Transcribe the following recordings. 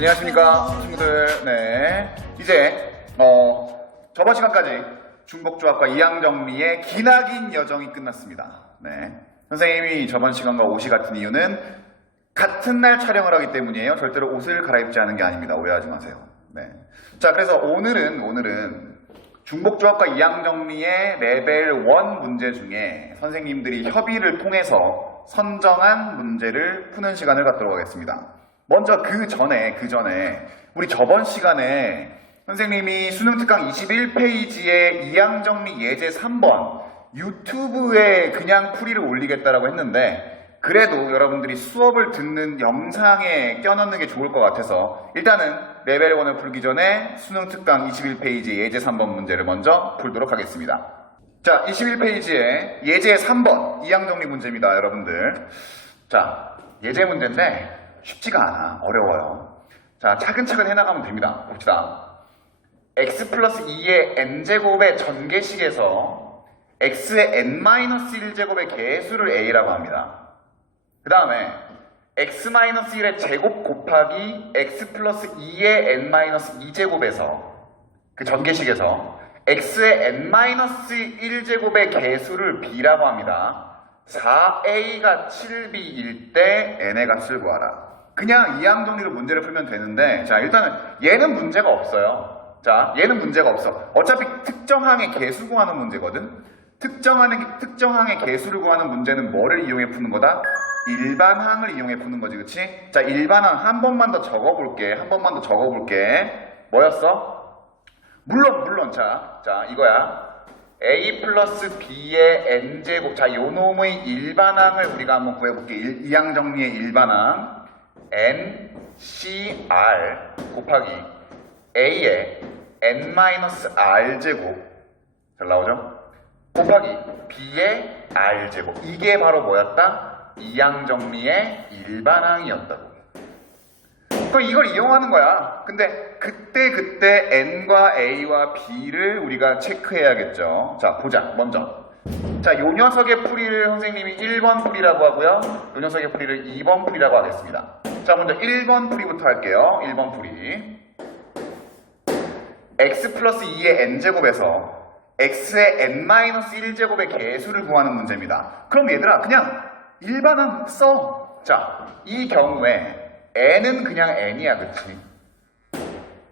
안녕하십니까 친구들. 네, 이제 저번 시간까지 중복조합과 이항정리의 기나긴 여정이 끝났습니다. 네, 선생님이 저번 시간과 옷이 같은 이유는 같은 날 촬영을 하기 때문이에요. 절대로 옷을 갈아입지 않은 게 아닙니다. 오해하지 마세요. 네, 자, 그래서 오늘은 중복조합과 이항정리의 레벨 1 문제 중에 선생님들이 협의를 통해서 선정한 문제를 푸는 시간을 갖도록 하겠습니다. 먼저 그 전에 우리 저번 시간에 선생님이 수능특강 21페이지에 이항정리 예제 3번 유튜브에 그냥 풀이를 올리겠다라고 했는데, 그래도 여러분들이 수업을 듣는 영상에 껴넣는 게 좋을 것 같아서 일단은 레벨 1을 풀기 전에 수능특강 21페이지 예제 3번 문제를 먼저 풀도록 하겠습니다. 자, 21페이지에 예제 3번 이항정리 문제입니다, 여러분들. 자, 예제 문제인데 쉽지가 않아. 어려워요. 자, 차근차근 해나가면 됩니다. 봅시다. x 플러스 2의 n제곱의 전개식에서 x의 n-1제곱의 개수를 a라고 합니다. 그 다음에 x-1의 제곱 곱하기 x 플러스 2의 n-2제곱에서 그 전개식에서 x의 n-1제곱의 개수를 b라고 합니다. 4a가 7b일 때 n의 값을 구하라. 그냥 이항정리로 문제를 풀면 되는데, 자, 일단은 얘는 문제가 없어요. 자, 얘는 문제가 없어. 어차피 특정항의 개수 구하는 문제거든. 특정항의 개수를 구하는 문제는 뭐를 이용해 푸는 거다? 일반항을 이용해 푸는 거지, 그치? 자, 일반항 한 번만 더 적어볼게. 뭐였어? 물론, 자, 이거야. a 플러스 b의 n제곱. 자, 요 놈의 일반항을 우리가 한번 구해볼게. 이항정리의 일반항. ncr 곱하기 a의 n-r제곱. 잘 나오죠? 곱하기 b의 r제곱. 이게 바로 뭐였다? 이항정리의 일반항이었다고. 그럼 이걸 이용하는 거야. 근데 그때 n과 a와 b를 우리가 체크해야겠죠. 자, 보자. 먼저, 자, 요 녀석의 풀이를 선생님이 1번 풀이라고 하고요, 요 녀석의 풀이를 2번 풀이라고 하겠습니다. 자, 먼저 1번 풀이부터 할게요. 1번 풀이. x 플러스 2의 n제곱에서 x의 n-1제곱의 개수를 구하는 문제입니다. 그럼 얘들아, 그냥 일반항 써. 자, 이 경우에 n은 그냥 n이야, 그치?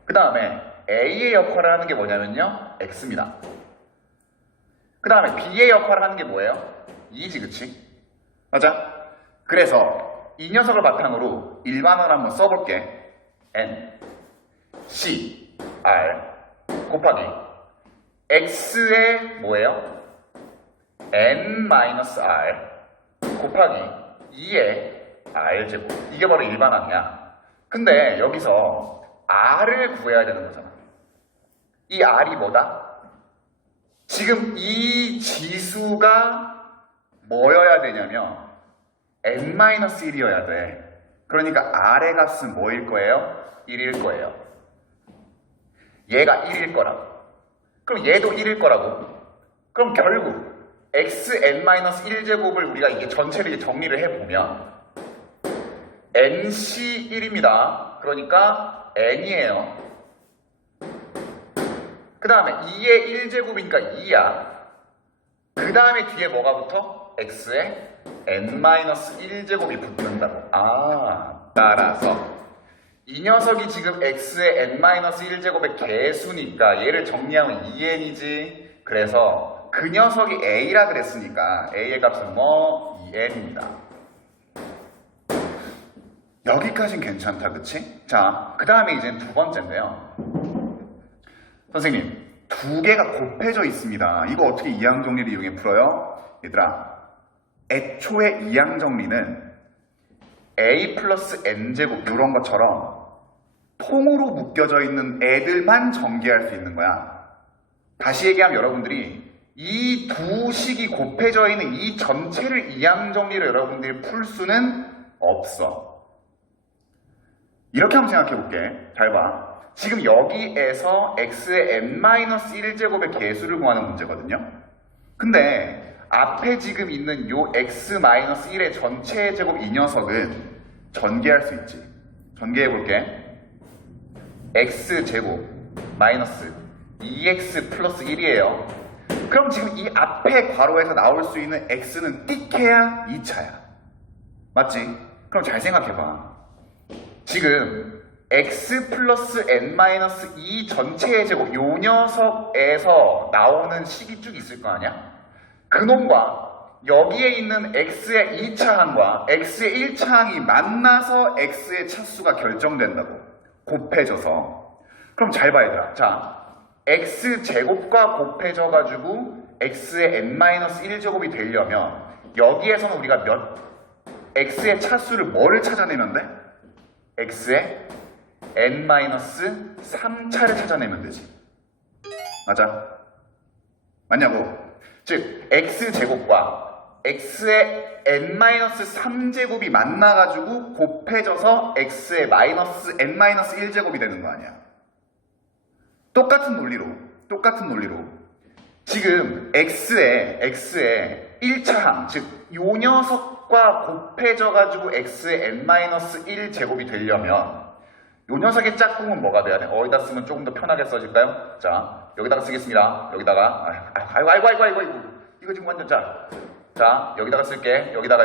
그 다음에 a의 역할을 하는 게 뭐냐면요, x입니다. 그 다음에 b의 역할을 하는 게 뭐예요? 2지, 그치? 맞아? 그래서 이 녀석을 바탕으로 일반항을 한번 써볼게. n, c, r 곱하기 x의 뭐예요? n-r 곱하기 2의 r제곱. 이게 바로 일반항이야. 근데 여기서 r을 구해야 되는 거잖아. 이 r이 뭐다? 지금 이 지수가 뭐여야 되냐면 n-1이어야 돼. 그러니까 r의 값은 뭐일 거예요? 1일 거예요. 얘가 1일 거라고. 그럼 얘도 1일 거라고. 그럼 결국 xn-1제곱을 우리가 이게 전체를 정리를 해보면 nc1입니다. 그러니까 n이에요. 그 다음에 2의 1제곱이니까 2야. 그 다음에 뒤에 뭐가 붙어? x의 n-1제곱이 붙는다고. 따라서 이 녀석이 지금 x의 n-1제곱의 개수니까 얘를 정리하면 2n이지. 그래서 그 녀석이 a라 그랬으니까 a의 값은 뭐? 2n입니다. 여기까진 괜찮다, 그치? 자, 그 다음에 이제 두 번째인데요. 선생님, 두 개가 곱해져 있습니다. 이거 어떻게 이항정리를 이용해 풀어요? 얘들아, 애초에 이항정리는 a 플러스 n제곱 이런 것처럼 통으로 묶여져 있는 애들만 전개할 수 있는 거야. 다시 얘기하면 여러분들이 이 두 식이 곱해져 있는 이 전체를 이항정리로 여러분들이 풀 수는 없어. 이렇게 한번 생각해 볼게. 잘 봐. 지금 여기에서 x의 n-1제곱의 개수를 구하는 문제거든요. 근데 앞에 지금 있는 요 x-1의 전체 제곱 이 녀석은 전개할 수 있지. 전개해 볼게. x제곱 마이너스 2x 플러스 1이에요. 그럼 지금 이 앞에 괄호에서 나올 수 있는 x는 띡해야 2차야. 맞지? 그럼 잘 생각해봐. 지금 x 플러스 n-2 전체의 제곱, 요 녀석에서 나오는 식이 쭉 있을 거 아니야? 그놈과 여기에 있는 x의 2차 항과 x의 1차 항이 만나서 x의 차수가 결정된다고. 곱해져서. 그럼 잘 봐, 얘들아. 자, x제곱과 곱해져가지고 x의 n-1제곱이 되려면 여기에서는 우리가 x의 차수를 뭐를 찾아내면 돼? x의 n-3차를 찾아내면 되지. 맞아? 맞냐고? 즉 x제곱과 x의 n-3제곱이 만나가지고 곱해져서 x의 n-1제곱이 되는 거 아니야. 똑같은 논리로 지금 x의 1차 항, 즉 요 녀석과 곱해져가지고 x의 n-1제곱이 되려면 요 녀석의 짝꿍은 뭐가 돼야 돼? 어디다 쓰면 조금 더 편하게 써질까요? 자, 여기다가 쓰겠습니다. 여기다가 아이고 이거 지금 완전 자 여기다가 쓸게. 여기다가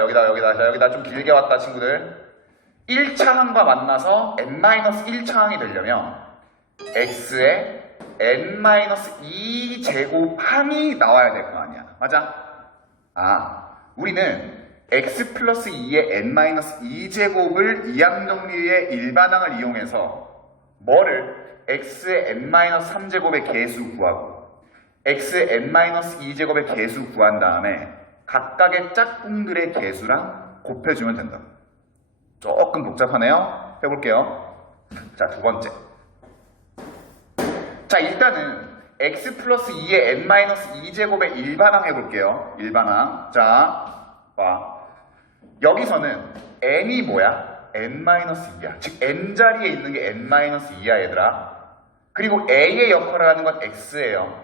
자, 여기다 좀 길게 왔다 친구들. 1차 항과 만나서 n-1차 항이 되려면 x의 n-2제곱 항이 나와야 될 거 아니야. 맞아? 우리는 x 플러스 2의 n-2제곱을 이항정리의 일반항을 이용해서 뭐를 x의 n-3제곱의 개수 구하고 x의 n-2제곱의 개수 구한 다음에 각각의 짝꿍들의 개수랑 곱해주면 된다. 조금 복잡하네요. 해볼게요. 자, 두 번째. 자, 일단은 x 플러스 2의 n-2제곱의 일반항 해볼게요. 일반항. 자, 봐. 여기서는 n이 뭐야? n-2야. 즉 n자리에 있는 게 n-2야, 얘들아. 그리고 a의 역할을 하는 건 x예요.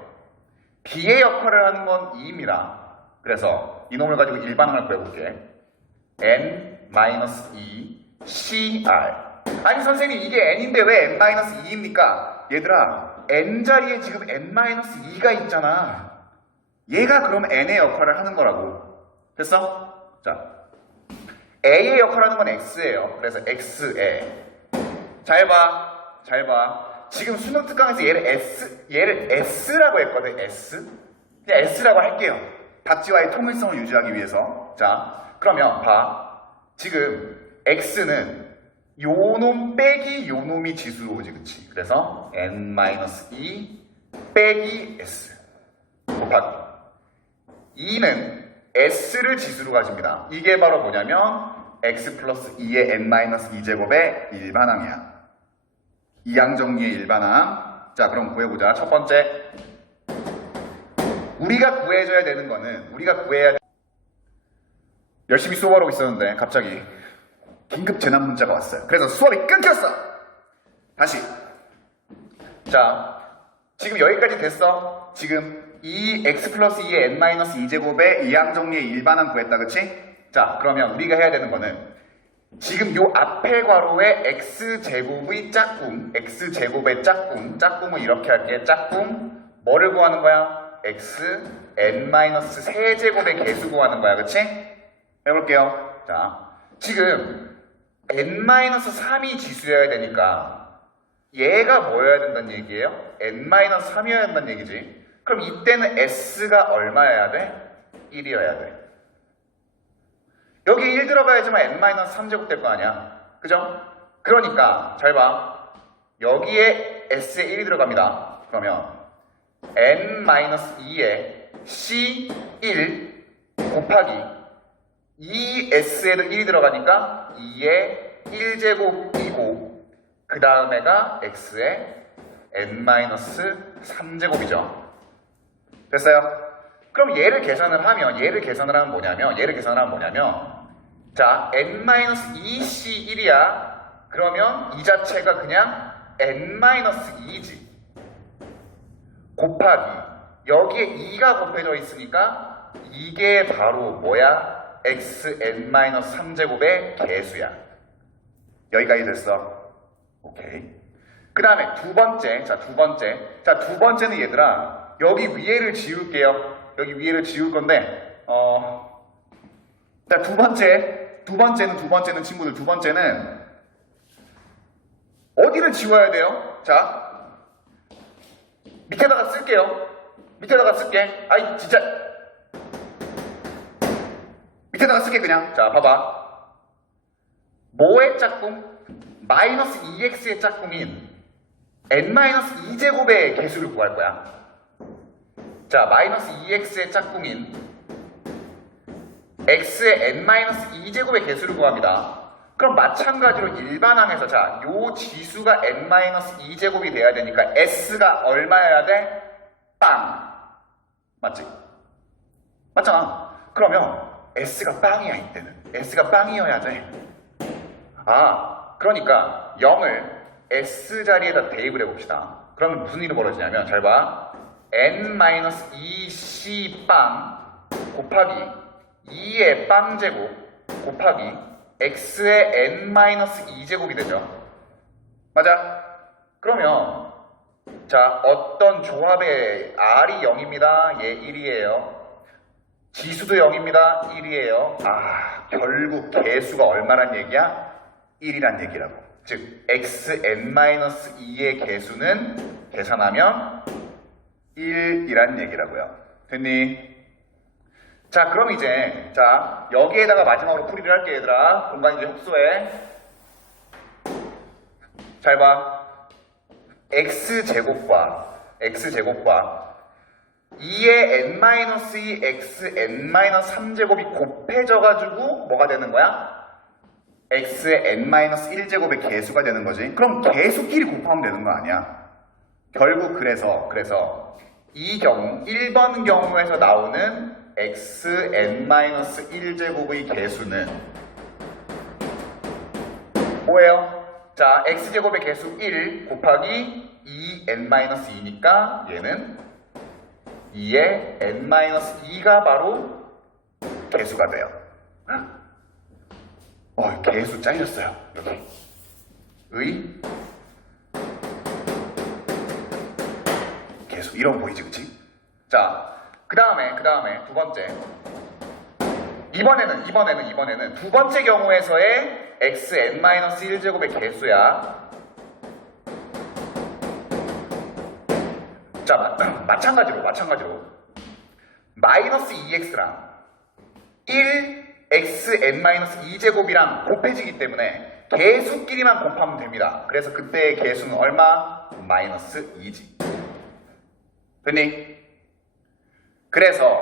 b의 역할을 하는 건 2입니다. 그래서 이놈을 가지고 일반항을 구해볼게. n-2 cr. 아니 선생님, 이게 n인데 왜 n-2입니까? 얘들아, n자리에 지금 n-2가 있잖아. 얘가 그럼 n의 역할을 하는 거라고. 됐어? 자, a의 역할을 하는 건 x예요. 그래서 x에. 잘 봐. 지금 수능 특강에서 얘를 s라고 했거든. s. 그냥 s라고 할게요. 답지와의 통일성을 유지하기 위해서. 자, 그러면 봐. 지금 x는 요놈 빼기 요놈이 지수로 오지, 그치? 그래서 n-2 빼기 s 곱하기 2는 s를 지수로 가집니다. 이게 바로 뭐냐면 x 플러스 2의 n-2제곱의 일반항이야. 이항정리의 일반항. 자, 그럼 구해보자. 첫 번째, 우리가 구해줘야 되는 거는 열심히 수업하고 있었는데 갑자기 긴급 재난 문자가 왔어요. 그래서 수업이 끊겼어. 다시. 자, 지금 여기까지 됐어. 지금 이 x 플러스 2의 n-2제곱의 이항정리의 일반항 구했다, 그치? 자, 그러면 우리가 해야 되는 거는 지금 요 앞에 괄호에 x제곱의 짝꿍, x제곱의 짝꿍을 이렇게 할게. 짝꿍, 뭐를 구하는 거야? x n-3제곱의 개수 구하는 거야, 그치? 해볼게요. 자, 지금 n-3이 지수여야 되니까 얘가 뭐여야 된다는 얘기예요? n-3이어야 된다는 얘기지. 그럼 이때는 s가 얼마여야 돼? 1이어야 돼. 여기 1 들어가야지만 n-3제곱 될 거 아니야. 그죠? 그러니까 잘 봐. 여기에 s에 1이 들어갑니다. 그러면 n-2에 c1 곱하기 2s에도 1이 들어가니까 2의 1제곱이고 그 다음에가 x의 n-3제곱이죠. 됐어요? 그럼 얘를 계산을 하면 뭐냐면 자, n-2c1이야. 그러면 이 자체가 그냥 n-2지. 곱하기 여기에 2가 곱해져 있으니까 이게 바로 뭐야? xn-3제곱의 개수야. 여기까지 됐어. 오케이. 그 다음에 두 번째. 자, 두 번째는 얘들아, 여기 위에를 지울게요. 여기 위에를 지울 건데, 자, 두 번째는 친구들, 두 번째는 어디를 지워야 돼요? 자, 밑에다가 쓸게요. 밑에다가 쓸게. 아이, 진짜. 밑에다가 쓸게, 그냥. 자, 봐봐. 뭐의 짝꿍? 마이너스 2x의 짝꿍인 n-2제곱의 개수를 구할 거야. 자, 마이너스 2x의 짝꿍인 x의 n-2제곱의 개수를 구합니다. 그럼 마찬가지로 일반항에서 자, 요 지수가 n-2제곱이 돼야 되니까 s가 얼마여야 돼? 빵. 맞지? 맞잖아. 그러면 s가 빵이야, 이때는. s가 빵이어야 돼. 아, 그러니까 0을 s 자리에다 대입을 해봅시다. 그러면 무슨 일이 벌어지냐면, 잘 봐. n-2c 빵 곱하기 2의 빵제곱 곱하기 x의 n-2제곱이 되죠. 맞아? 그러면 자, 어떤 조합의 r이 0입니다. 얘 1이에요. 지수도 0입니다. 1이에요. 아, 결국 개수가 얼마란 얘기야? 1이란 얘기라고. 즉 xn-2의 개수는 계산하면 1이란 얘기라고요. 됐니? 자, 그럼 이제 자, 여기에다가 마지막으로 풀이를 할게, 얘들아. 공간 이제 흡수해. 잘 봐. x제곱과 2의 n-2 x n-3제곱이 곱해져가지고 뭐가 되는 거야? x의 n-1제곱의 개수가 되는 거지. 그럼 개수끼리 곱하면 되는 거 아니야? 결국 그래서 이 경우 1번 경우에서 나오는 x n-1제곱의 개수는 뭐예요? 자, x제곱의 개수 1 곱하기 2n-2니까 얘는 2의 n-2가 바로 개수가 돼요. 개수 잘렸어요. 여기 개수 1원 보이지, 그치? 자, 그 다음에 두 번째. 이번에는 두 번째 경우에서의 x n-1제곱의 개수야. 자, 마찬가지로 마이너스 2x랑 1x n-2제곱이랑 곱해지기 때문에 개수끼리만 곱하면 됩니다. 그래서 그때의 개수는 얼마? 마이너스 2지. 됐니? 그래서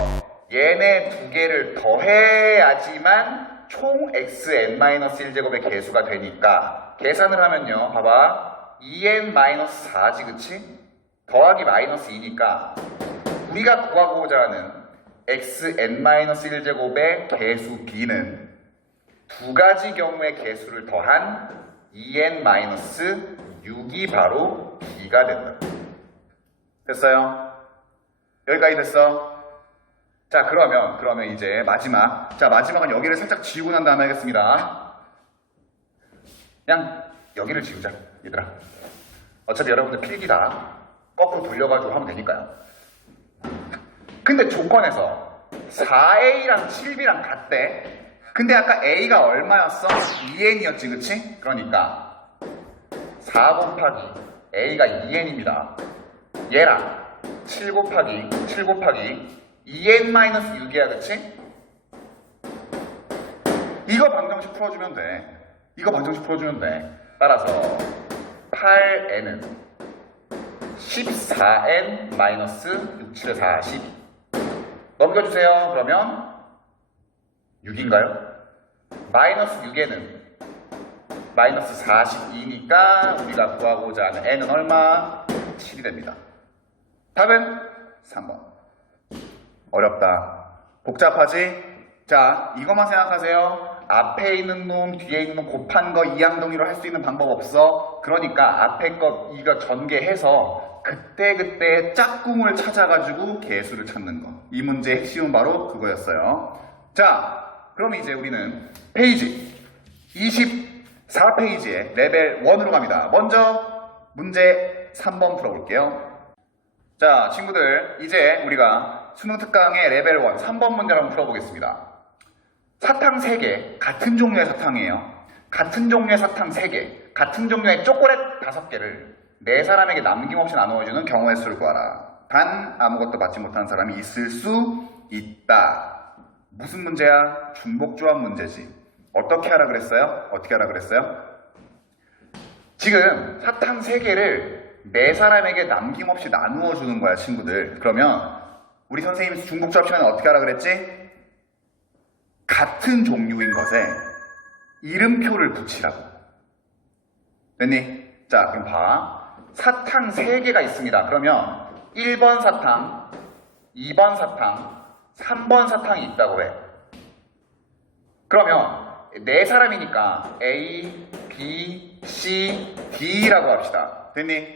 얘네 두 개를 더해야지만 총 x n-1제곱의 개수가 되니까 계산을 하면요, 봐봐. 2n-4지, 그치? 더하기 마이너스 2니까 우리가 구하고자 하는 x n-1제곱의 개수 b는 두 가지 경우의 개수를 더한 2n-6이 바로 b가 된다. 됐어요? 여기까지 됐어? 자, 그러면 이제 마지막. 자, 마지막은 여기를 살짝 지우고 난 다음에 하겠습니다. 그냥 여기를 지우자, 얘들아. 어차피 여러분들 필기다 거꾸로 돌려가지고 하면 되니까요. 근데 조건에서 4a랑 7b랑 같대. 근데 아까 a가 얼마였어? 2n이었지, 그치? 그러니까 4 곱하기 a가 2n입니다. 얘랑 7 곱하기 2n-6이야, 그치? 이거 방정식 풀어주면 돼. 따라서 8n은 14n-6, 7에 40. 넘겨주세요. 그러면 6인가요? 마이너스 6에는 마이너스 42니까 우리가 구하고자 하는 n은 얼마? 7이 됩니다. 답은 3번. 어렵다. 복잡하지? 자, 이것만 생각하세요. 앞에 있는 놈, 뒤에 있는 놈 곱한 거 이항동의로 할 수 있는 방법 없어. 그러니까 앞에 거 이거 전개해서 그때 짝꿍을 찾아가지고 개수를 찾는 거. 이 문제의 핵심은 바로 그거였어요. 자, 그럼 이제 우리는 페이지 24페이지에 레벨 1으로 갑니다. 먼저 문제 3번 풀어볼게요. 자, 친구들, 이제 우리가 수능 특강의 레벨 1 3번 문제를 한번 풀어보겠습니다. 사탕 3개, 같은 종류의 사탕이에요. 같은 종류의 사탕 3개, 같은 종류의 초콜릿 5개를 4사람에게 남김없이 나누어주는 경우의 수를 구하라. 단 아무것도 받지 못하는 사람이 있을 수 있다. 무슨 문제야? 중복조합 문제지. 어떻게 하라 그랬어요? 어떻게 하라 그랬어요? 지금 사탕 3개를 4사람에게 남김없이 나누어 주는 거야, 친구들. 그러면 우리 선생님이 중복조합 시간에 어떻게 하라 그랬지? 같은 종류인 것에 이름표를 붙이라고. 됐니? 자, 그럼 봐. 사탕 3개가 있습니다. 그러면 1번 사탕, 2번 사탕, 3번 사탕이 있다고 해. 그러면 4사람이니까 A, B, C, D라고 합시다. 됐니?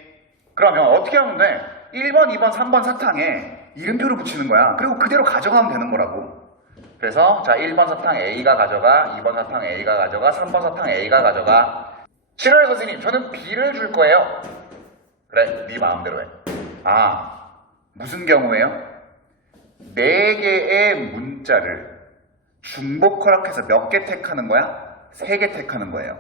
그러면 어떻게 하면 돼? 1번, 2번, 3번 사탕에 이름표를 붙이는 거야. 그리고 그대로 가져가면 되는 거라고. 그래서 자 1번 사탕 A가 가져가, 2번 사탕 A가 가져가, 3번 사탕 A가 가져가. 싫어요 선생님, 저는 B를 줄 거예요. 그래, 네 마음대로 해. 아, 무슨 경우에요? 4개의 문자를 중복 허락해서 몇 개 택하는 거야? 3개 택하는 거예요.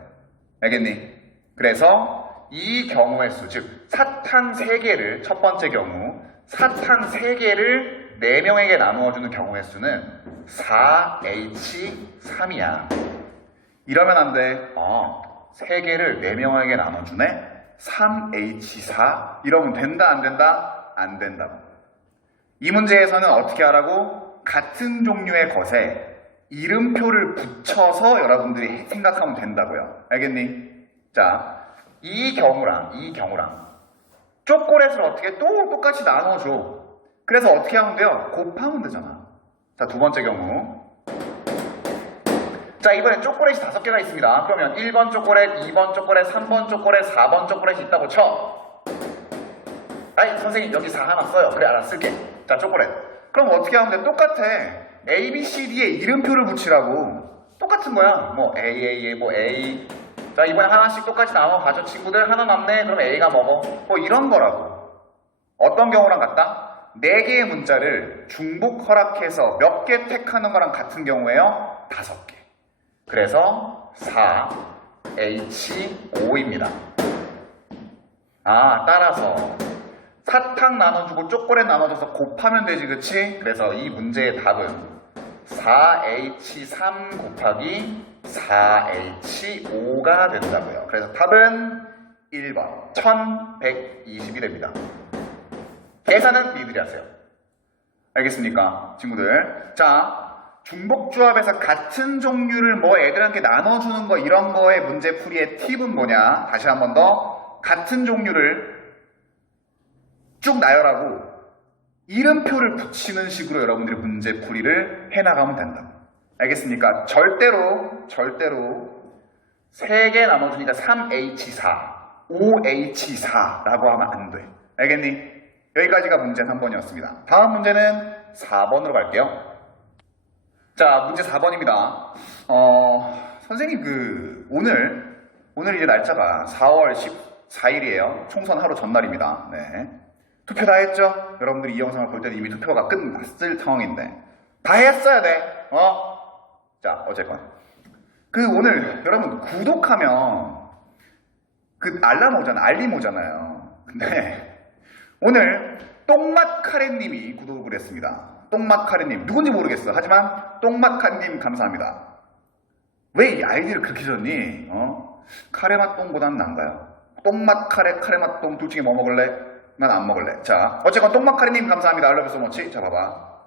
알겠니? 그래서 이 경우의 수, 즉 사탕 3개를, 첫 번째 경우 사탕 3개를 4명에게 나누어주는 경우의 수는 4H3이야. 이러면 안 돼. 3개를 4명에게 나눠주네? 3H4? 이러면 된다, 안 된다? 안 된다고. 이 문제에서는 어떻게 하라고? 같은 종류의 것에 이름표를 붙여서 여러분들이 생각하면 된다고요. 알겠니? 자, 이 경우랑 초콜릿을 어떻게 똑같이 나눠줘. 그래서 어떻게 하면 돼요? 곱하면 되잖아. 자, 두 번째 경우. 자, 이번엔 초콜릿이 5개가 있습니다. 그러면 1번 초콜릿, 2번 초콜릿, 3번 초콜릿, 4번 초콜릿이 있다고 쳐. 아이, 선생님 여기 4 하나 써요. 그래, 알아, 쓸게. 자, 초콜릿. 그럼 어떻게 하면 돼? 똑같아. A, B, C, D에 이름표를 붙이라고. 똑같은 거야. 뭐 A, 뭐 A. 자, 이번에 하나씩 똑같이 나눠 가져. 친구들 하나 남네. 그럼 A가 먹어. 뭐 이런 거라고. 어떤 경우랑 같다? 4개의 문자를 중복 허락해서 몇 개 택하는 거랑 같은 경우에요? 5개. 그래서 4H5입니다. 아, 따라서 사탕 나눠주고 초콜릿 나눠줘서 곱하면 되지, 그치? 그래서 이 문제의 답은 4H3 곱하기 4H5가 된다고요. 그래서 답은 1번 1120이 됩니다. 계산은 니들이 하세요. 알겠습니까, 친구들? 자, 중복조합에서 같은 종류를 뭐 애들한테 나눠주는 거, 이런 거의 문제풀이의 팁은 뭐냐? 다시 한 번 더. 같은 종류를 쭉 나열하고 이름표를 붙이는 식으로 여러분들이 문제풀이를 해나가면 된다. 알겠습니까? 절대로 3개 나눠주니까 3H4, 5H4라고 하면 안 돼. 알겠니? 여기까지가 문제 3번이었습니다. 다음 문제는 4번으로 갈게요. 자, 문제 4번입니다. 선생님 오늘 이제 날짜가 4월 14일이에요. 총선 하루 전날입니다. 네. 투표 다 했죠? 여러분들이 이 영상을 볼 때는 이미 투표가 끝났을 상황인데 다 했어야 돼. 자, 어쨌건 오늘 여러분 구독하면 알림 오잖아요. 근데 오늘 똥맛카레님이 구독을 했습니다. 똥맛카레님 누군지 모르겠어. 하지만 똥맛카레님 감사합니다. 왜 이 아이디를 그렇게 줬니? 카레맛 똥보다는 난가요? 똥맛 카레, 카레맛 똥 둘 중에 뭐 먹을래? 난 안 먹을래. 자, 어쨌건 똥맛카레님 감사합니다. 알러뷰 소머치. 자, 봐봐.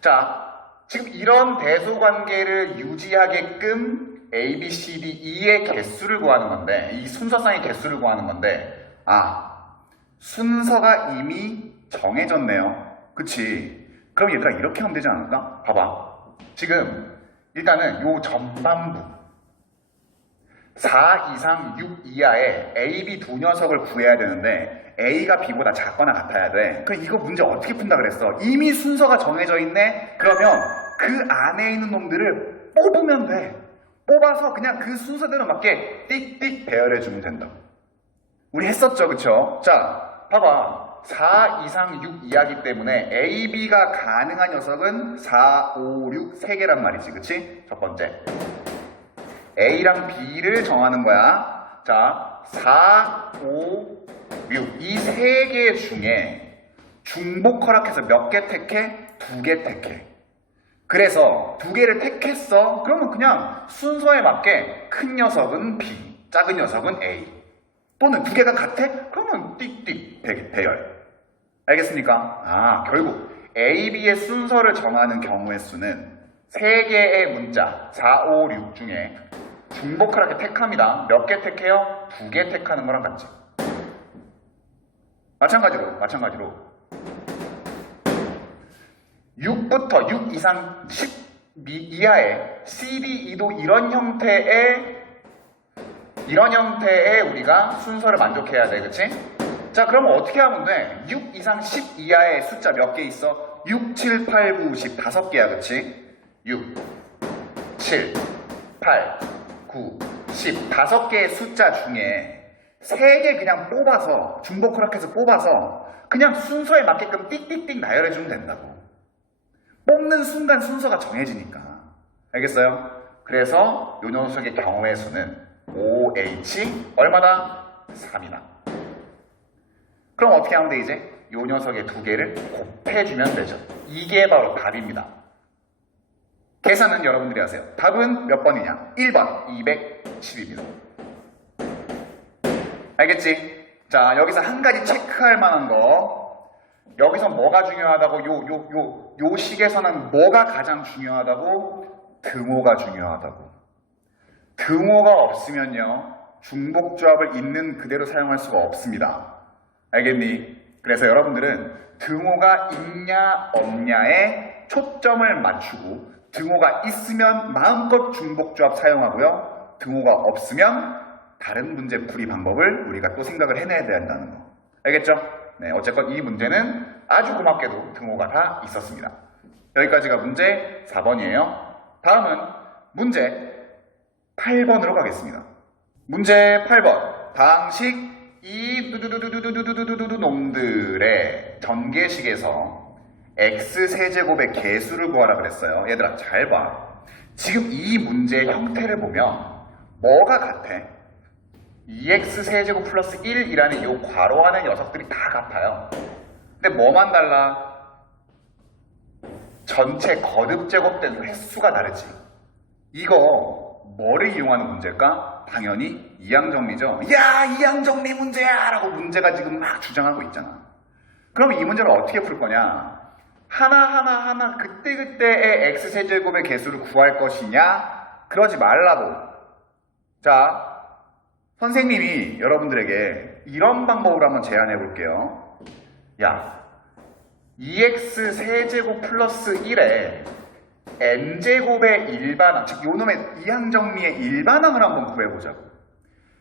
자, 지금 이런 대소관계를 유지하게끔 A, B, C, D, E의 개수를 구하는 건데, 이 순서상의 개수를 구하는 건데, 순서가 이미 정해졌네요. 그치? 그럼 얘들아 이렇게 하면 되지 않을까? 봐봐. 지금 일단은 요 전반부 4 이상 6 이하의 A, B 두 녀석을 구해야 되는데 A가 B보다 작거나 같아야 돼. 그럼 이거 문제 어떻게 푼다 그랬어? 이미 순서가 정해져 있네? 그러면 그 안에 있는 놈들을 뽑으면 돼. 뽑아서 그냥 그 순서대로 맞게 띡띡 배열해주면 된다. 우리 했었죠, 그쵸? 자, 봐봐. 4 이상 6 이하기 때문에 A, B가 가능한 녀석은 4, 5, 6, 3개란 말이지, 그치? 첫 번째. A랑 B를 정하는 거야. 자, 4, 5, 6. 이 3개 중에 중복 허락해서 몇 개 택해? 2개 택해. 그래서 2개를 택했어. 그러면 그냥 순서에 맞게 큰 녀석은 B, 작은 녀석은 A. 또는 2개가 같아? 그러면 띡띡 배열. 알겠습니까? 아, 결국 A, B의 순서를 정하는 경우의 수는 3개의 문자 4, 5, 6 중에 중복하게 택합니다. 몇 개 택해요? 2개 택하는 거랑 같지. 마찬가지로 6부터 6 이상 10 이하의 C, D, E도 이런 형태의 우리가 순서를 만족해야 돼, 그치? 자, 그러면 어떻게 하면 돼? 6 이상 10 이하의 숫자 몇 개 있어? 6, 7, 8, 9, 10 5개야, 그치? 6, 7, 8, 9, 10 5개의 숫자 중에 3개 그냥 뽑아서 중복 허락해서 뽑아서 그냥 순서에 맞게끔 띡띡띡 나열해주면 된다고. 뽑는 순간 순서가 정해지니까. 알겠어요? 그래서 요 녀석의 경우의 수는 OH 얼마다? 3이다. 그럼 어떻게 하면 돼 이제? 요 녀석의 2개를 곱해주면 되죠. 이게 바로 답입니다. 계산은 여러분들이 하세요. 답은 몇 번이냐? 1번 210입니다. 알겠지? 자, 여기서 한 가지 체크할 만한 거. 여기서 뭐가 중요하다고? 요 식에서는 뭐가 가장 중요하다고? 등호가 중요하다고. 등호가 없으면요, 중복조합을 있는 그대로 사용할 수가 없습니다. 알겠니? 그래서 여러분들은 등호가 있냐 없냐에 초점을 맞추고 등호가 있으면 마음껏 중복조합 사용하고요. 등호가 없으면 다른 문제 풀이 방법을 우리가 또 생각을 해내야 된다는 거. 알겠죠? 네, 어쨌건 이 문제는 아주 고맙게도 등호가 다 있었습니다. 여기까지가 문제 4번이에요. 다음은 문제 8번으로 가겠습니다. 문제 8번. 방식 이 두두두두두두두두두 놈들의 전개식에서 x세제곱의 개수를 구하라 그랬어요. 얘들아 잘 봐. 지금 이 문제의 형태를 보면 뭐가 같아? 2x세제곱 플러스 1이라는 이 괄호 안의 녀석들이 다 같아요. 근데 뭐만 달라? 전체 거듭제곱된 횟수가 다르지. 이거 뭐를 이용하는 문제일까? 당연히 이항정리죠. 야, 이항정리 문제야! 라고 문제가 지금 막 주장하고 있잖아. 그럼 이 문제를 어떻게 풀 거냐? 하나하나 그때그때의 x세제곱의 개수를 구할 것이냐? 그러지 말라고. 자, 선생님이 여러분들에게 이런 방법으로 한번 제안해 볼게요. 야, 2x 세제곱 플러스 1에 n제곱의 일반항, 즉 요놈의 이항정리의 일반항을 한번 구해보자고.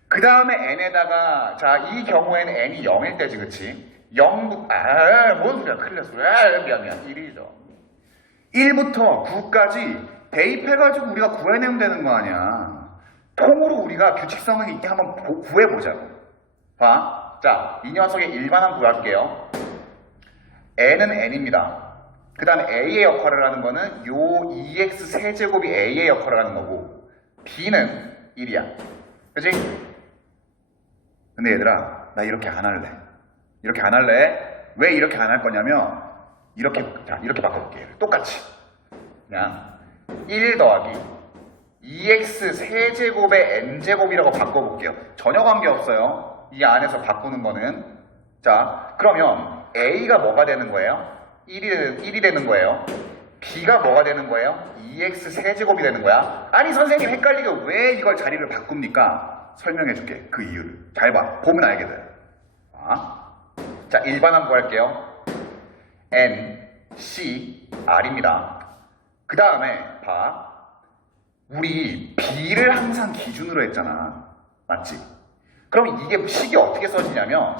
그 다음에 n에다가, 자, 이 경우에는 n이 0일 때지, 그치? 0부터, 뭔 소리야, 큰일 났어. 미안, 1이죠. 1부터 9까지 대입해가지고 우리가 구해내면 되는 거 아니야. 통으로 우리가 규칙성을 있게 한번 구해보자고. 봐. 자, 이 녀석의 일반항 구할게요. n은 n입니다. 그 다음에 a의 역할을 하는 거는 요 2x 세제곱이 a의 역할을 하는 거고, b는 1이야. 그치? 근데 얘들아, 나 이렇게 안 할래. 이렇게 안 할래. 왜 이렇게 안 할 거냐면, 이렇게 바꿔볼게. 똑같이. 그냥 1 더하기 2x 세제곱의 n제곱이라고 바꿔볼게요. 전혀 관계없어요. 이 안에서 바꾸는 거는. 자, 그러면 a가 뭐가 되는 거예요? 1이 되는 거예요. b가 뭐가 되는 거예요? 2x 세제곱이 되는 거야. 아니 선생님 헷갈리게 왜 이걸 자리를 바꿉니까? 설명해 줄게. 그 이유를. 잘 봐. 보면 알게 돼. 자, 일반항 구할게요. n, c, r입니다. 그 다음에 봐. 우리 b를 항상 기준으로 했잖아. 맞지? 그럼 이게 식이 어떻게 써지냐면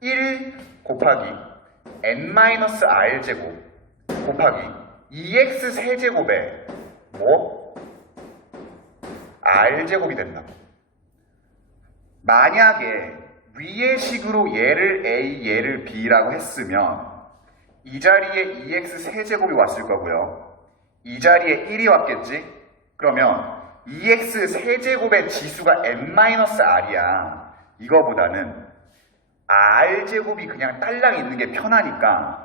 1 곱하기 n-r 제곱 곱하기 2x 세제곱에 r 제곱이 된다. 만약에 위의 식으로 얘를 A, 얘를 B라고 했으면 이 자리에 2x 세제곱이 왔을 거고요. 이 자리에 1이 왔겠지? 그러면 2x 세제곱의 지수가 n-r이야. 이거보다는 r제곱이 그냥 딸랑 있는 게 편하니까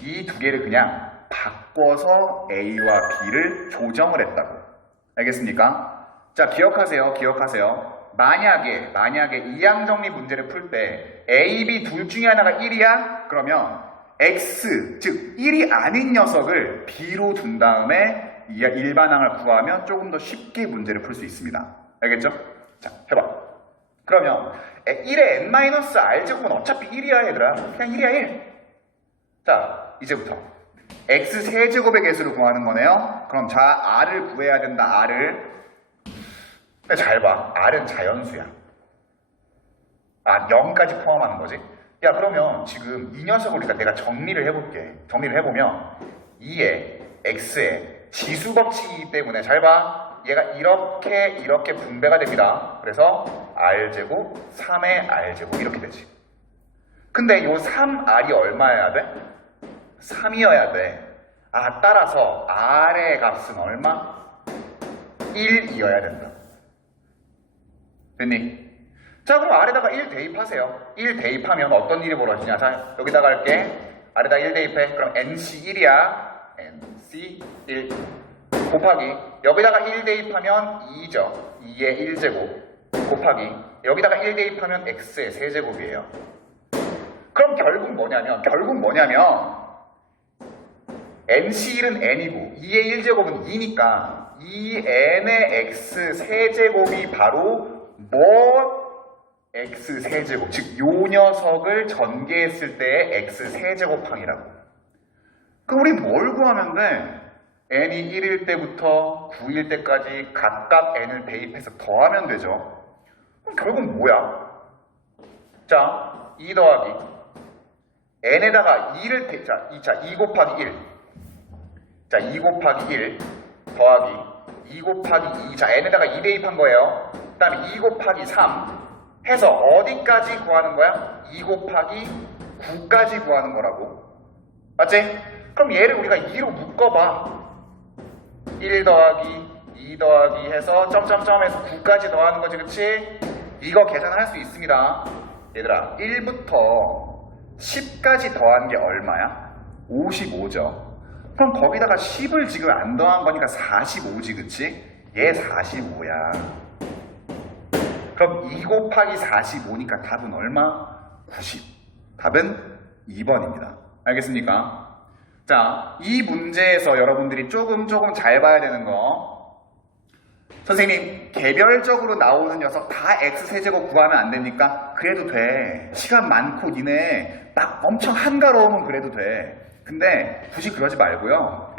이 두 개를 그냥 바꿔서 a와 b를 조정을 했다고. 알겠습니까? 자, 기억하세요. 만약에 이항정리 문제를 풀 때 a, b 둘 중에 하나가 1이야? 그러면 x, 즉 1이 아닌 녀석을 b로 둔 다음에 일반항을 구하면 조금 더 쉽게 문제를 풀 수 있습니다. 알겠죠? 자, 해봐. 그러면 1의 n-r제곱은 어차피 1이야 얘들아. 그냥 1이야 1. 자, 이제부터 x 세제곱의 개수를 구하는 거네요. 그럼 자, r을 구해야 된다. r을. 잘 봐. r은 자연수야. 0까지 포함하는 거지. 야, 그러면 지금 이 녀석을 내가 정리를 해볼게. 정리를 해보면 2의 x의 지수 법칙이기 때문에 잘 봐. 얘가 이렇게 분배가 됩니다. 그래서 r제곱, 3의 r제곱 이렇게 되지. 근데 요 3r이 얼마여야 돼? 3이어야 돼. 따라서 r의 값은 얼마? 1이어야 된다. 됐니? 자, 그럼 R에다가 1 대입하세요. 1 대입하면 어떤 일이 벌어지냐? 자, 여기다가 할게. R에다 1 대입해. 그럼 NC 1이야. NC 1 곱하기 여기다가 1 대입하면 2죠. 2의 1제곱 곱하기 여기다가 1 대입하면 X의 세제곱이에요. 그럼 결국 뭐냐면 NC1은 N이고 2의 1제곱은 2니까 이 N의 X 세제곱이 바로 X 세제곱, 즉 요 녀석을 전개했을 때의 X 세제곱항이라고. 그럼 우리 뭘 구하면 돼? N이 1일 때부터 9일 때까지 각각 N을 대입해서 더하면 되죠. 그럼 결국은 뭐야? 자, 2 더하기 N에다가 2를 자, 2 곱하기 1. 자, 2 곱하기 1 더하기 2 곱하기 2. 자, N에다가 2 대입한 거예요. 그 다음에 2 곱하기 3 해서 어디까지 구하는 거야? 2 곱하기 9까지 구하는 거라고. 맞지? 그럼 얘를 우리가 2로 묶어봐. 1 더하기 2 더하기 해서 점점점 해서 9까지 더하는 거지, 그치? 이거 계산할 수 있습니다. 얘들아, 1부터 10까지 더한 게 얼마야? 55죠. 그럼 거기다가 10을 지금 안 더한 거니까 45지, 그치? 얘 45야. 그럼 2 곱하기 45니까 답은 얼마? 90. 답은 2번입니다. 알겠습니까? 자, 이 문제에서 여러분들이 조금 잘 봐야 되는 거. 선생님, 개별적으로 나오는 녀석 다 x세제곱 구하면 안 됩니까? 그래도 돼. 시간 많고 니네 막 엄청 한가로우면 그래도 돼. 근데 굳이 그러지 말고요.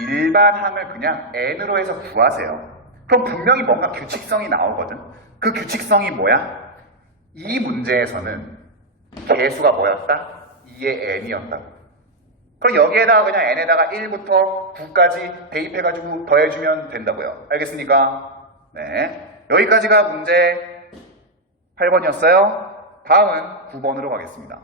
일반항을 그냥 n으로 해서 구하세요. 그럼 분명히 뭔가 규칙성이 나오거든. 그 규칙성이 뭐야? 이 문제에서는 개수가 뭐였다? 2의 n이었다. 그럼 여기에다가 그냥 n에다가 1부터 9까지 대입해가지고 더해주면 된다고요. 알겠습니까? 네. 여기까지가 문제 8번이었어요. 다음은 9번으로 가겠습니다.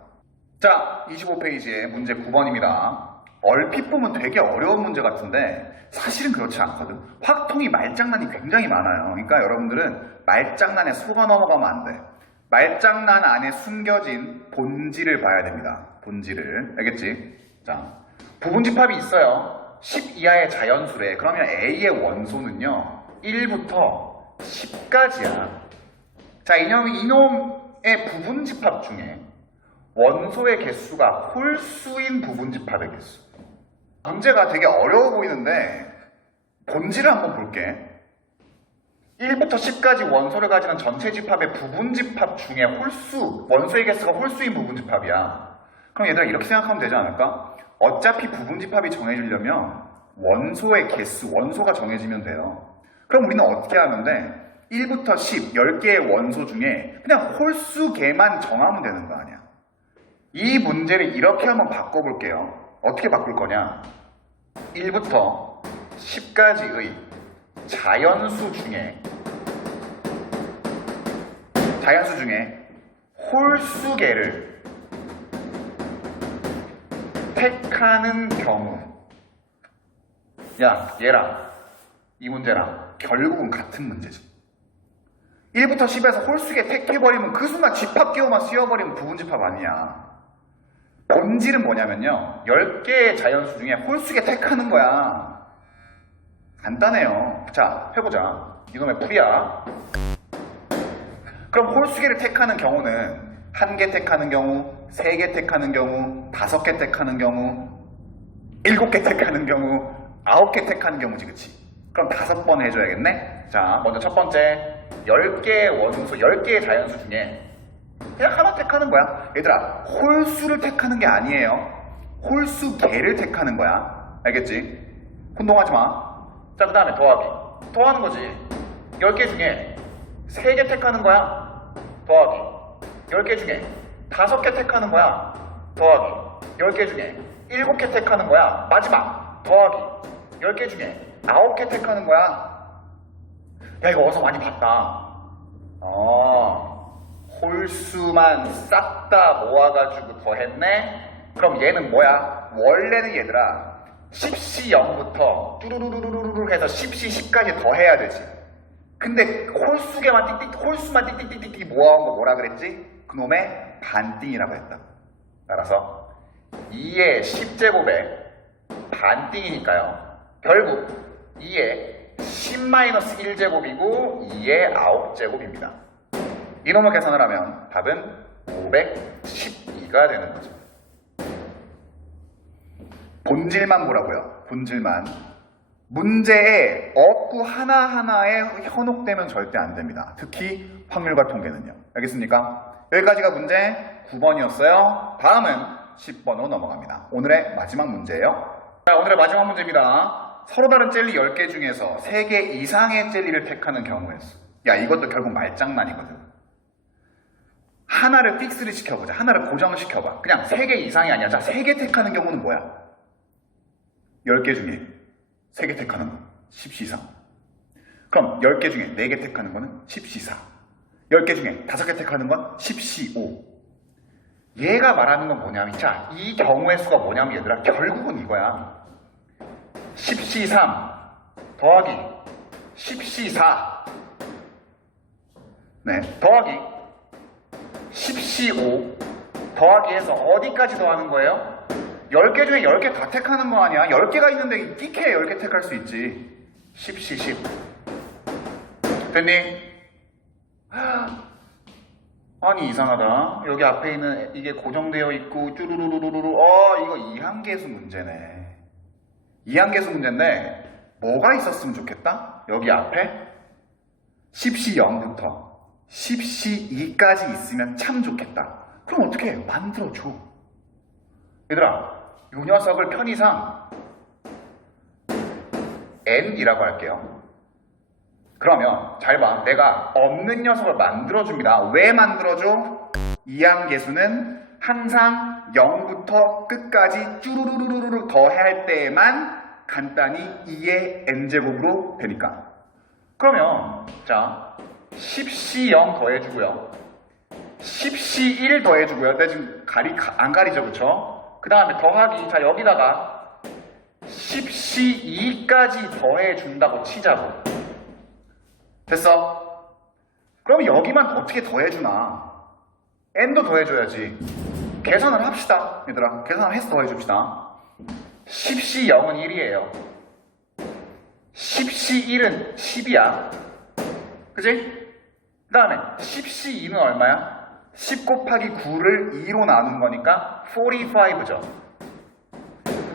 자, 25페이지에 문제 9번입니다. 얼핏 보면 되게 어려운 문제 같은데 사실은 그렇지 않거든. 확통이 말장난이 굉장히 많아요. 그러니까 여러분들은 말장난에 속아 넘어가면 안 돼. 말장난 안에 숨겨진 본질을 봐야 됩니다. 본질을. 알겠지? 자, 부분집합이 있어요. 10 이하의 자연수래. 그러면 A의 원소는요 1부터 10까지야. 자, 이놈의 부분집합 중에 원소의 개수가 홀수인 부분집합의 개수. 문제가 되게 어려워 보이는데 본질을 한번 볼게. 1부터 10까지 원소를 가지는 전체 집합의 부분집합 중에 원소의 개수가 홀수인 부분집합이야. 그럼 얘들아 이렇게 생각하면 되지 않을까? 어차피 부분집합이 정해지려면 원소의 개수, 원소가 정해지면 돼요. 그럼 우리는 어떻게 하면 돼? 1부터 10, 10개의 원소 중에 그냥 홀수 개만 정하면 되는 거 아니야. 이 문제를 이렇게 한번 바꿔볼게요. 어떻게 바꿀 거냐? 1부터 10까지의 자연수 중에 홀수계를 택하는 경우, 야 얘랑 이 문제랑 결국은 같은 문제지. 1부터 10에서 홀수계 택해버리면 그 순간 집합기호만 씌워버리면 부분집합 아니야. 본질은 뭐냐면요, 10개의 자연수 중에 홀수계 택하는 거야. 간단해요. 자, 해보자. 이놈의 풀이야. 그럼 홀수계를 택하는 경우는 1개 택하는 경우, 3개 택하는 경우, 5개 택하는 경우, 7개 택하는 경우, 9개 택하는 경우지, 그치? 그럼 5번 해줘야겠네? 자, 먼저 첫 번째, 10개의 원소, 10개의 자연수 중에 그냥 하나 택하는 거야. 얘들아, 홀수를 택하는 게 아니에요. 홀수계를 택하는 거야. 알겠지? 혼동하지 마. 자, 그 다음에 더하기. 더하는 거지. 10개 중에 3개 택하는 거야. 더하기. 10개 중에 5개 택하는 거야. 더하기. 10개 중에 7개 택하는 거야. 마지막. 더하기. 10개 중에 9개 택하는 거야. 야, 이거 어디서 많이 봤다. 홀수만 싹 다 모아가지고 더했네? 그럼 얘는 뭐야? 원래는 얘들아 10시 0부터 뚜루루루루루 해서 10시 10까지 더해야 되지. 근데 홀수만 띡띡띡 모아온 거 뭐라 그랬지? 그놈의 반띵이라고 했다. 따라서 2의 10제곱에 반띵이니까요. 결국 2의 10-1제곱이고 2의 9제곱입니다. 이놈을 계산을 하면 답은 512가 되는 거죠. 본질만 보라고요. 본질만. 문제에 어구 하나하나에 현혹되면 절대 안 됩니다. 특히 확률과 통계는요. 알겠습니까? 여기까지가 문제 9번이었어요. 다음은 10번으로 넘어갑니다. 오늘의 마지막 문제예요. 자, 오늘의 마지막 문제입니다. 서로 다른 젤리 10개 중에서 3개 이상의 젤리를 택하는 경우였어. 야, 이것도 결국 말장난이거든. 하나를 픽스를 시켜보자. 하나를 고정을 시켜봐. 그냥 3개 이상이 아니야. 자, 3개 택하는 경우는 뭐야? 10개 중에 3개 택하는 거 10시 이상. 그럼 10개 중에 4개 택하는 거는 10시 4. 10개 중에 5개 택하는 건 10시 5. 얘가 말하는 건 뭐냐면, 자, 이 경우의 수가 뭐냐면 얘들아, 결국은 이거야. 10시 3 더하기 10시 4. 네, 더하기 10시 5 더하기 해서 어디까지 더하는 거예요? 10개 중에 10개 다 택하는 거 아니야? 10개가 있는데 끼케 10개 택할 수 있지. 10시 10. 됐니? 아니, 이상하다. 여기 앞에 있는 이게 고정되어 있고 쭈루루루루루. 이거 이항계수 문제네. 이항계수 문제인데 뭐가 있었으면 좋겠다? 여기 앞에 10시 0부터 10시 2까지 있으면 참 좋겠다. 그럼 어떻게 해? 만들어줘. 얘들아, 요 녀석을 편의상 n이라고 할게요. 그러면 잘 봐. 내가 없는 녀석을 만들어줍니다. 왜 만들어줘? 이항계수는 항상 0부터 끝까지 쭈루루루루루 더할 때에만 간단히 2의 n제곱으로 되니까. 그러면 자, 10시 0 더해주고요. 10시 1 더해주고요. 내가 지금 안 가리죠, 그쵸? 그 다음에 더하기. 자, 여기다가 10시 2까지 더해준다고 치자고. 됐어? 그럼 여기만 어떻게 더해주나? n도 더해줘야지. 계산을 합시다. 얘들아, 계산을 해서 더해줍시다. 10시 0은 1이에요. 10시 1은 10이야. 그치? 그 다음에 10시 2는 얼마야? 10 곱하기 9를 2로 나눈 거니까 45죠.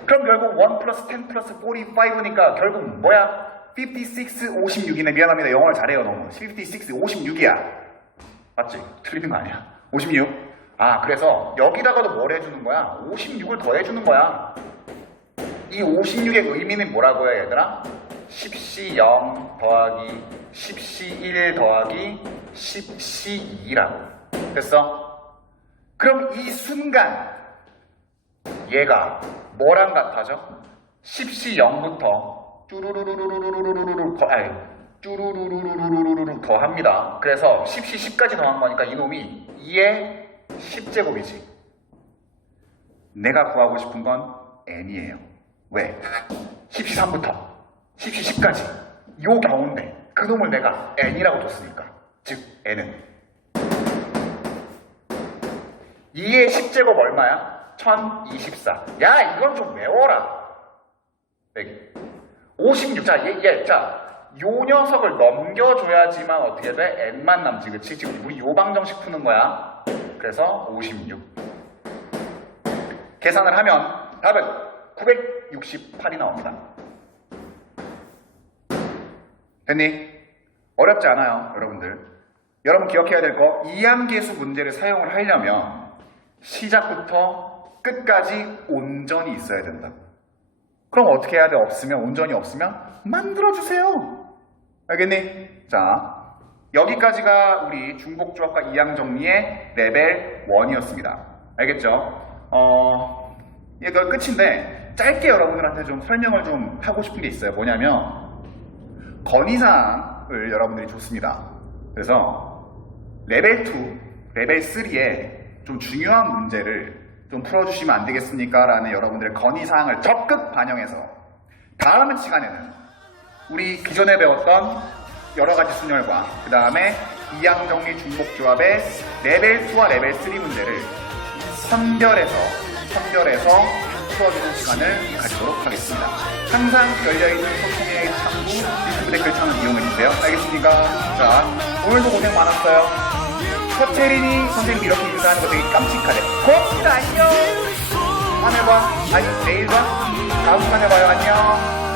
그럼 결국 1 플러스 10 플러스 45니까 결국 뭐야? 56, 56이네. 미안합니다. 영어를 잘해요, 너무. 56, 56이야. 맞지? 틀리는 거 아니야. 56. 아, 그래서 여기다가도 뭘 해주는 거야? 56을 더해주는 거야. 이 56의 의미는 뭐라고 해요, 얘들아? 10시 0 더하기 10시 1 더하기 10시 2라고. 됐어? 그럼 이 순간 얘가 뭐랑 같아져? 10시 0부터 쭈루루루루루루루루루 더합니다. 그래서 10시 10까지 더한 거니까 이놈이 2의 10제곱이지. 내가 구하고 싶은 건 n이에요. 왜? 10C3부터 10C10까지 요 가운데 그놈을 내가 n이라고 줬으니까. 즉 n은 2의 10제곱 얼마야? 1024. 야, 이건 좀 외워라. 56. 자, 요 녀석을 넘겨줘야지만 어떻게 돼? n만 남지, 그치? 지금 우리 요 방정식 푸는 거야. 그래서 56. 계산을 하면 답은 968이 나옵니다. 됐니? 어렵지 않아요, 여러분들. 여러분 기억해야 될 거, 이항계수 문제를 사용을 하려면 시작부터 끝까지 온전이 있어야 된다. 그럼 어떻게 해야 돼? 온전이 없으면 만들어주세요. 알겠니? 자, 여기까지가 우리 중복조합과 이항정리의 레벨 1이었습니다. 알겠죠? 이거 끝인데 짧게 여러분들한테 좀 설명을 좀 하고 싶은 게 있어요. 뭐냐면 건의사항을 여러분들이 줬습니다. 그래서 레벨 2, 레벨 3에 좀 중요한 문제를 좀 풀어주시면 안 되겠습니까? 라는 여러분들의 건의사항을 적극 반영해서 다음 시간에는 우리 기존에 배웠던 여러 가지 순열과 그 다음에 이항정리 중복조합의 레벨 2와 레벨 3 문제를 선별해서 풀어주는 시간을 가지도록 하겠습니다. 항상 열려있는 소통의 창구 유튜브 댓글창을 이용해주세요. 알겠습니까? 자, 오늘도 고생 많았어요. 서채린이 선생님 이렇게 인사하는 거 되게 깜찍하네. 고맙습니다. 안녕. 다음에 봐. 아니 내일 봐. 다음 시간에 봐요. 안녕.